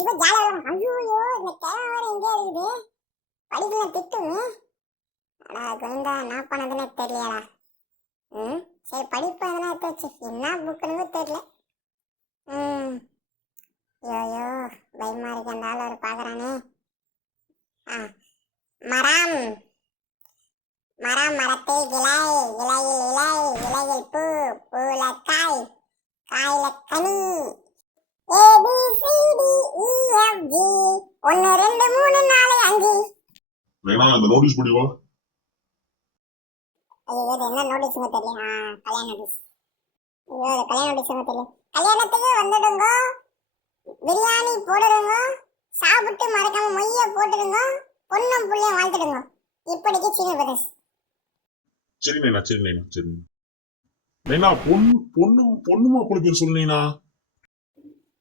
இப்ப ஜாலியாக ஐயோ இந்த கிழமை வேறு எங்கே இருக்குது? படிக்கல திட்டுங்க அடா குழந்தா என்ன பண்ணதுன்னு தெரியலடா. ம் சரி படிப்பு அதெல்லாம் எடுத்து வச்சு என்ன புக்குன்னு தெரியல. ம். ஐயோ பயமாக இருக்கு அந்த ஆள் ஒரு பார்க்குறானே ஆ மரம். மரம் மரத்தை இலை இலையில் இலை இலையில் பூ பூல காய் காயில கனி. ஏ வேணா இந்த நோட்டீஸ் படிவா ஐயோ இது என்ன நோட்டீஸுங்க தெரியல. கல்யாண நோட்டீஸ் ஐயோ இது கல்யாண நோட்டீஸுங்க தெரியும் கல்யாணத்துக்கு வந்துடுங்க பிரியாணி போடுறங்க சாப்பிட்டு மறக்காம மொய்ய போட்டுடுங்க? பொண்ணும் புள்ளையும் வாழ்த்துடுங்க. இப்படிக்கு சின்ன பிரதேஷ் சரி நைனா சரி நைனா சரி நைனா. பொண்ணு பொண்ணு பொண்ணுமா கூட பேர் சொன்னீனா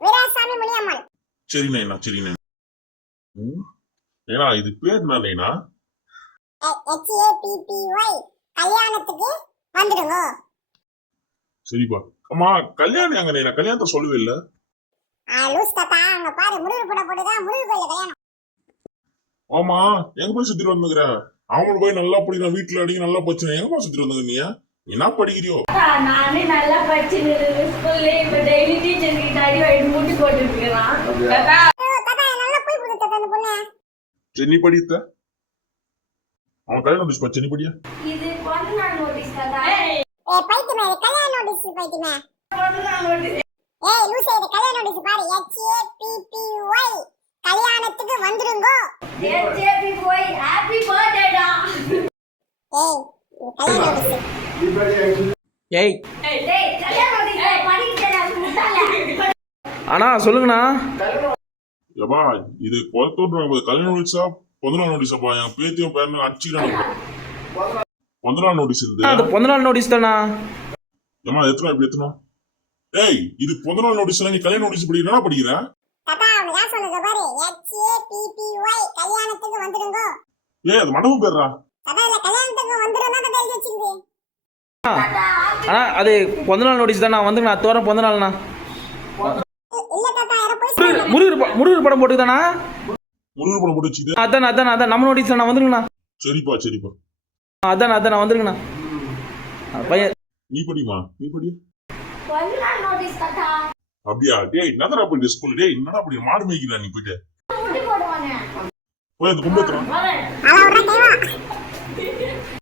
வீராசாமி முனியம்மாள். சரி நைனா சரி நைனா. ம்? ஏன்னா இது பேர் ஒய் கல்யாணத்துக்கு வந்துடுங்க சரிப்பா. அம்மா கல்யாணம் எங்க நைனா கல்யாணத்தை சொல்லவே இல்ல. அங்க ஆமா எங்க போய் சுத்திட்டு வந்துக்கிற? அவங்களுக்கு போய் நல்லா படிக்கிற வீட்டுல அடிக்க நல்லா படிச்சு எங்க போய் சுத்திட்டு வந்தது நீ? என்ன படிக்கிறியோ? நானே நல்லா படிச்சு ஸ்கூல்ல இப்ப டெய்லி டீச்சர் கிட்ட அடி வாங்கி முட்டி போட்டு இருக்கிறான் சென்னி படித்த அவன் கல்யாணம் முடிச்சு சென்னி படியா இது பிறந்த நாள் நோட்டீஸ் தாத்தா ஏ பைத்தியமே கல்யாண நோட்டீஸ் பைத்தியமே. பிறந்த நாள் நோட்டீஸ் ஏய் லூசே இது கல்யாண நோட்டீஸ் பாரு. H A P P Y கல்யாணத்துக்கு வந்துருங்க. ஜேபி போய் ஹாப்பி பர்த்டேடா ஏய் இது கல்யாண நோட்டீஸ் ஏய். டேய் கல்யாண நோட்டீஸ் படிக்கடா முட்டாள அண்ணா சொல்லுங்கண்ணா. ஏப்பா இது கொத்தோன்ற கல்யாண நோட்டீஸா நாள் நோட்டீஸாப்பா என் பேத்தியும் பேரனும் அடிச்சுக்கிறாங்க நாள் நோட்டீஸ் இருந்து அது பிறந்த நாள் நோட்டீஸ் தானா? ஏமா எத்தனை இப்படி எத்தனை? ஏய் இது பொது நாள் நோட்டீஸ் நீ கல்யாண நோட்டீஸ் படிக்கிறா படிக்கிற? தாத்தா அவங்க யார் சொன்னது பாரு. H A P P Y கல்யாணத்துக்கு வந்துருங்க. ஏய் அது மடமும் பேர்றா அண்ணா அது பிறந்த நாள் நோட்டீஸ் தானா வந்துங்கண்ணா அடுத்த வாரம் பிறந்த நாள்ண்ணா இல்ல தாத்தா யாரோ போய் முருகர் சொன்னாங்க. முருகர் படம் போட்டுதானா முருகர் படம் போட்டு அதான் அதான் அதான். நம்ம நோட்டீஸ் நான் வந்துருங்கண்ணா சரிப்பா சரிப்பா. அதான் அதான். நான் வந்துருங்கண்ணா பையன் நீ படிமா நீ படி. அப்படியா? டேய் என்னடா போயிட்டு ஸ்கூல் டேய் என்னடா அப்படி மாடு மேய்க்கிறா நீ போயிட்டு? போய் அந்த கும்பத்துறான்